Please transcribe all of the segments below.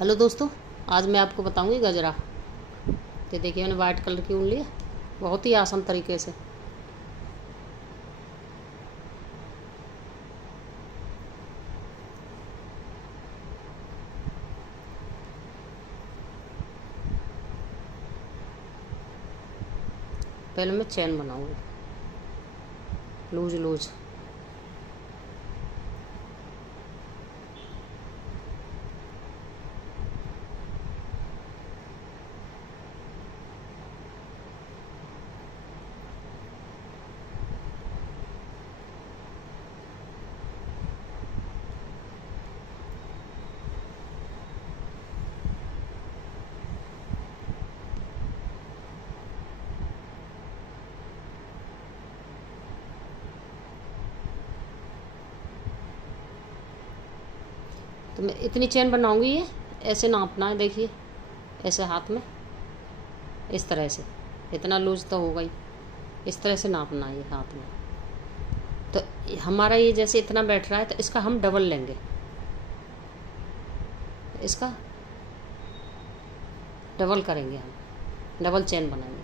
Hello दोस्तों, आज मैं आपको बताऊंगी गजरा। तो देखिए मैंने वाइट कलर की ऊन लिया, बहुत ही आसान तरीके से। पहले मैं चैन बनाऊंगी लूज लूज। तो मैं इतनी चैन बनाऊंगी, ये ऐसे नापना है। देखिए ऐसे हाथ में, इस तरह से। इतना लूज तो होगा ही, इस तरह से नापना है ये हाथ में। तो हमारा ये जैसे इतना बैठ रहा है, तो इसका हम डबल लेंगे। इसका डबल करेंगे, हम डबल चैन बनाएंगे।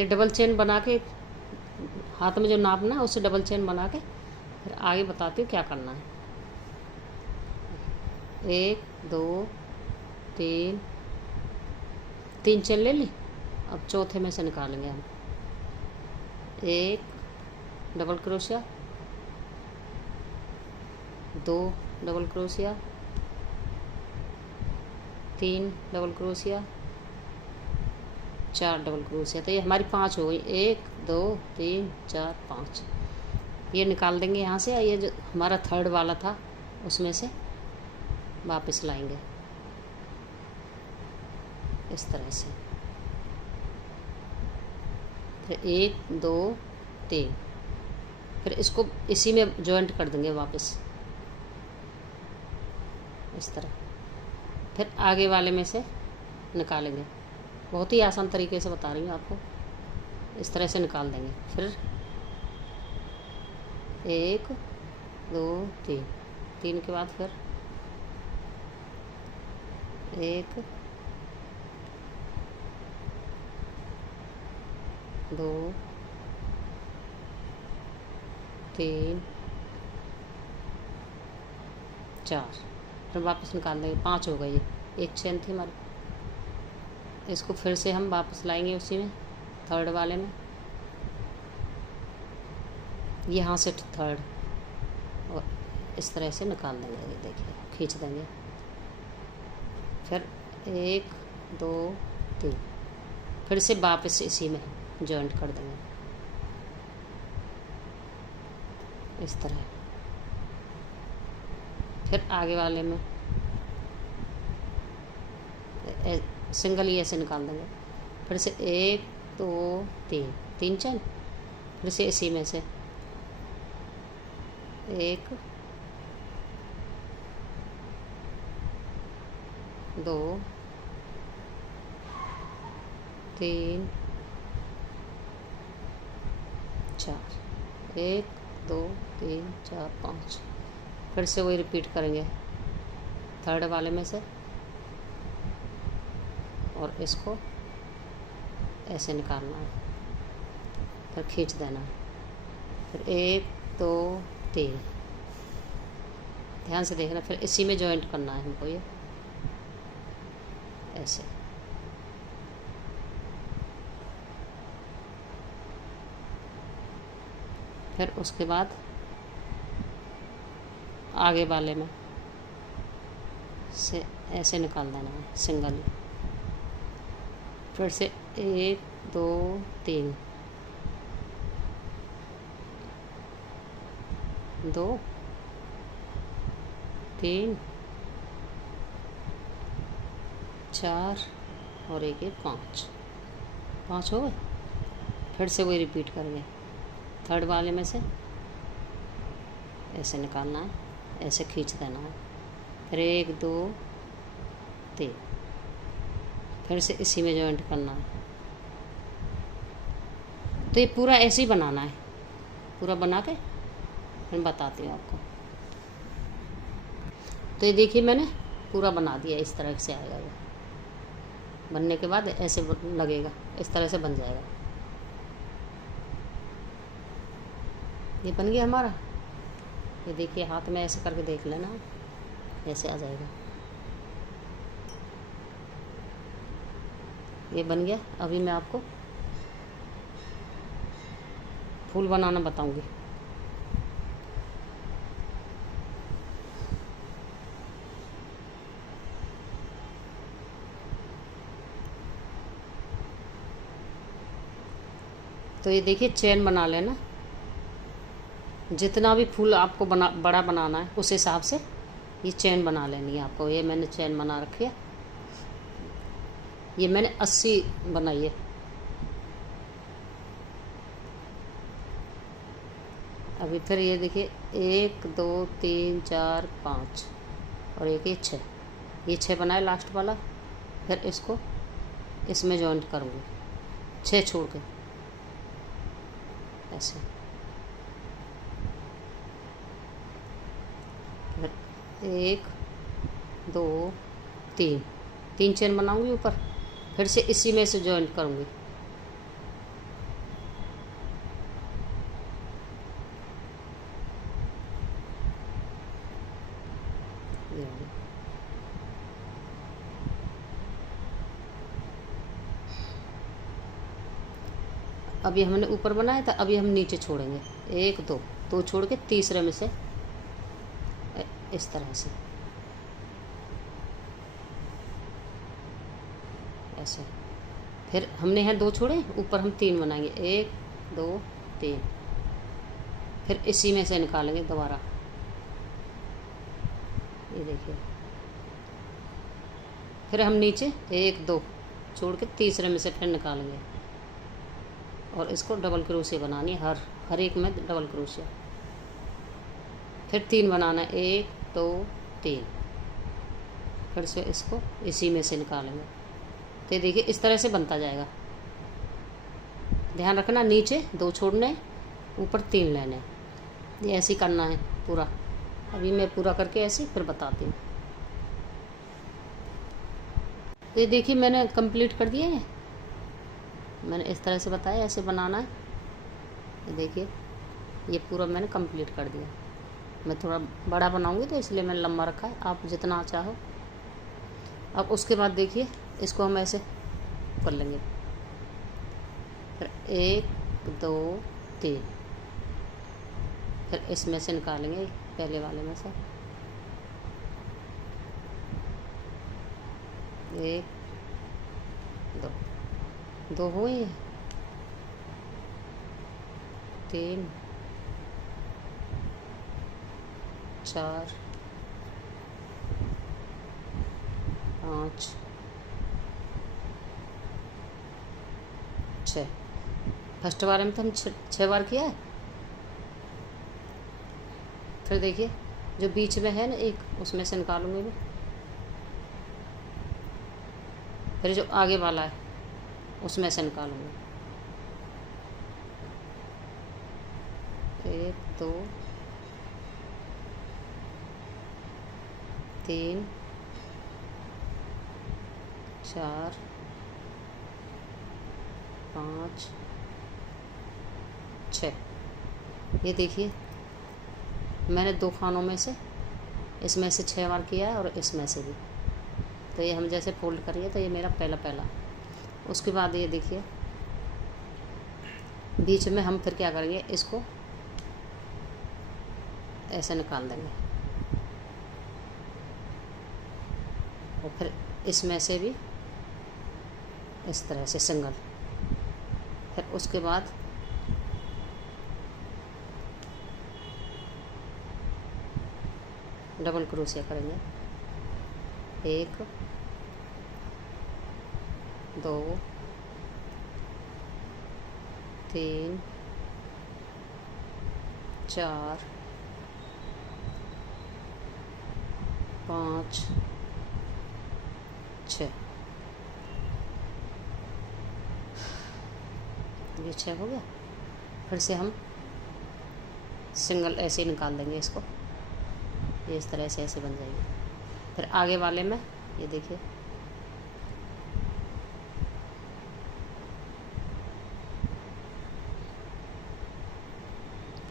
एक डबल चेन बना के हाथ में जो नापना है, उससे डबल चेन बना के फिर आगे बताती हूँ क्या करना है। 1 2 3 3 चेन ले ली। अब चौथे में से निकालेंगे हम। 1 double crochet, 2 double crochet, 3 double crochet, 4 double crochet. तो ये हमारी 5 हो गई। 1 2 3 4 5। ये निकाल देंगे यहाँ से। ये जो हमारा थर्ड वाला था, उसमें से वापस लाएंगे इस तरह से। फिर 1 2 3, फिर इसको इसी में जॉइंट कर देंगे वापस इस तरह। फिर आगे वाले में से निकालेंगे। बहुत ही आसान तरीके से बता रही हूँ आपको। इस तरह से निकाल देंगे। फिर 1 2 3, 3 के बाद फिर 1 2 3 4, फिर वापस निकाल देंगे। 5 हो गई। एक चेन थी हमारी, इसको फिर से हम वापस लाएंगे उसी में, थर्ड वाले में। यहाँ से थर्ड, और इस तरह से निकाल देंगे। ये देखिए, खींच देंगे। फिर 1 2 3, फिर से वापस इसी में जॉइंट कर देंगे इस तरह। फिर आगे वाले में सिंगल ही ऐसे निकाल देंगे। फिर से 1 2 3, 3 चैन। फिर से इसी में से 1 2 3 4, 1 2 3 4 5। फिर से वही रिपीट करेंगे थर्ड वाले में से, और इसको ऐसे निकालना है। फिर खींच देना है। फिर 1 2 3, ध्यान से देखना। फिर इसी में जॉइंट करना है हमको, ये ऐसे। फिर उसके बाद आगे वाले में से ऐसे निकाल देना है सिंगल। फिर से 1 2 3, 2 3 4, और एक 5 5 हो गए। फिर से वही रिपीट करेंगे थर्ड वाले में से, ऐसे निकालना है, ऐसे खींच देना है। फिर 1 2 3, फिर से इसी में जॉइंट करना है। तो ये पूरा ऐसे ही बनाना है। पूरा बना के फिर बताती हूँ आपको। तो ये देखिए मैंने पूरा बना दिया, इस तरह से आएगा ये। बनने के बाद ऐसे लगेगा, इस तरह से बन जाएगा। ये बन गया हमारा। ये देखिए हाथ में ऐसे करके देख लेना, ऐसे आ जाएगा। ये बन गया। अभी मैं आपको फूल बनाना बताऊंगी। तो ये देखिए चैन बना लेना, जितना भी फूल आपको बड़ा बनाना है उस हिसाब से ये चैन बना लेनी है आपको। ये मैंने चैन बना रखी है, ये मैंने 80 बनाई है। अभी फिर ये देखिए 1 2 3 4 5 और एक ये 6, ये 6 बनाए लास्ट वाला। फिर इसको इसमें जॉइंट करूँगी 6 छोड़ के ऐसे। फिर 1 2 3 चेन बनाऊंगी ऊपर, फिर से इसी में से जॉइंट करूंगी। अभी हमने ऊपर बनाया था, अभी हम नीचे छोड़ेंगे 1 2 छोड़ के तीसरे में से इस तरह से ऐसे। फिर हमने यहाँ 2 छोड़े, ऊपर हम 3 बनाएंगे 1 2 3। फिर इसी में से निकालेंगे दोबारा, ये देखिए। फिर हम नीचे 1 2 छोड़ के तीसरे में से फिर निकालेंगे और इसको डबल क्रोशिया बनानी है, हर एक में डबल क्रोशिया। फिर 3 बनाना है 1 2 3। फिर से इसको इसी में से निकालेंगे। तो देखिए इस तरह से बनता जाएगा। ध्यान रखना नीचे 2 छोड़ने, ऊपर 3 लेने। ये ऐसे ही करना है पूरा। अभी मैं पूरा करके ऐसे फिर बताती हूँ। तो ये देखिए मैंने कंप्लीट कर दिया है। मैंने इस तरह से बताया ऐसे बनाना है। ये देखिए ये पूरा मैंने कंप्लीट कर दिया। मैं थोड़ा बड़ा बनाऊंगी तो इसलिए मैंने लंबा रखा है, आप जितना चाहो। अब उसके बाद देखिए इसको हम ऐसे कर लेंगे। फिर 1 2 3। फिर इसमें से निकालेंगे पहले वाले में से 1 2 हुई, 3 4 5 6। फर्स्ट बार में तो हम 6 बार किया है। फिर देखिए जो बीच में है ना एक, उसमें से निकालूंगी मैं। फिर जो आगे वाला है उसमें से निकालूंगी 1 2 3 4 5 6। ये देखिए मैंने 2 खानों में से इसमें से 6 बार किया है और इसमें से भी। तो ये हम जैसे फोल्ड करिए तो ये मेरा पहला। उसके बाद ये देखिए बीच में हम फिर क्या करेंगे, इसको ऐसे निकाल देंगे और फिर इसमें से भी इस तरह से सिंगल। फिर उसके बाद डबल क्रोशिया करेंगे 1 2 3 4 5 6। ये 6 हो गया। फिर से हम सिंगल ऐसे ही निकाल देंगे इसको, ये इस तरह से ऐसे बन जाएगी। फिर आगे वाले में ये देखिए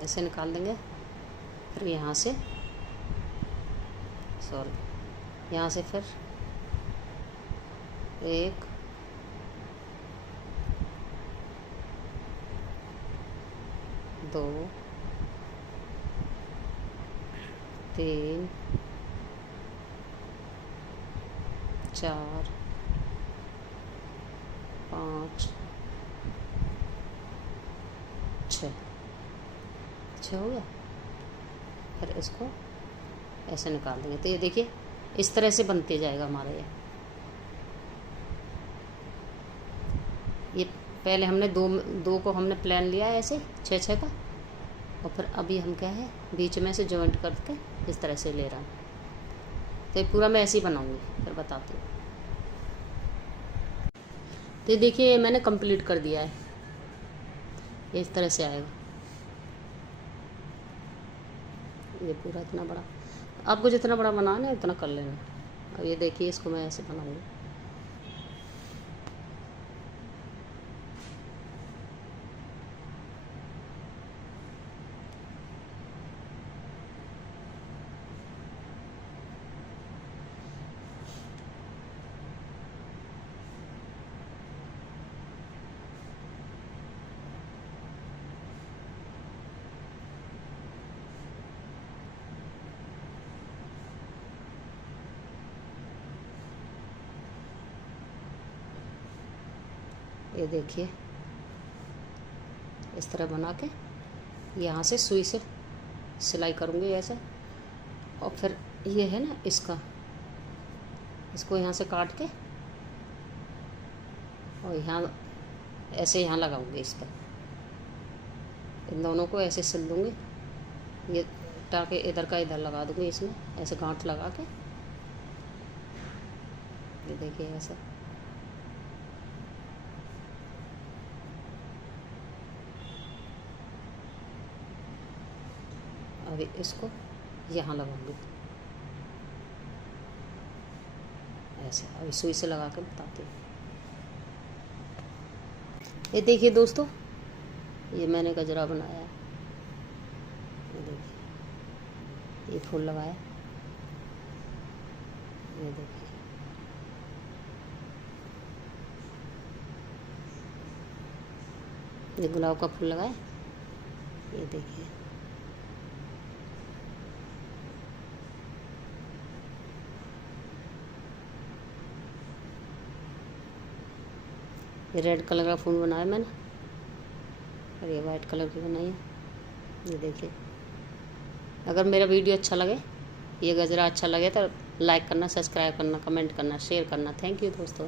ऐसे निकाल देंगे। फिर यहाँ से यहाँ से फिर 1 2 3 4 5 6 हो गया। फिर इसको ऐसे निकाल देंगे। तो ये देखिए इस तरह से बनते जाएगा हमारा ये पहले हमने दो को हमने प्लान लिया है ऐसे 6 का, और फिर अभी हम क्या है बीच में से जॉइंट करके इस तरह से ले रहा हूँ। तो ये पूरा मैं ऐसे ही बनाऊंगी, फिर बताती हूँ। तो ये देखिए मैंने कंप्लीट कर दिया है, ये इस तरह से आएगा ये पूरा इतना बड़ा। आपको जितना बड़ा बनाना है उतना कर लेना। अब ये देखिए इसको मैं ऐसे बनाऊंगी। ये देखिए इस तरह बना के यहाँ से सुई से सिलाई करूँगी ऐसे, और फिर ये है ना इसको यहाँ से काट के और यहाँ ऐसे यहाँ लगाऊंगी इस पर। इन दोनों को ऐसे सिल दूँगी, ये टाके इधर का इधर लगा दूँगी इसमें ऐसे गांठ लगा के। ये देखिए ऐसा अभी इसको यहाँ लगाऊंगी ऐसे। अभी सुई से लगा के बताती हूँ। ये देखिए दोस्तों ये मैंने गजरा बनाया है। ये देखिए ये फूल लगाया, ये देखिए ये गुलाब का फूल लगाया, ये देखिए ये रेड कलर का फूल बनाया मैंने, और ये वाइट कलर की बनाई है। ये देखिए अगर मेरा वीडियो अच्छा लगे, ये गजरा अच्छा लगे तो लाइक करना, सब्सक्राइब करना, कमेंट करना, शेयर करना। थैंक यू दोस्तों।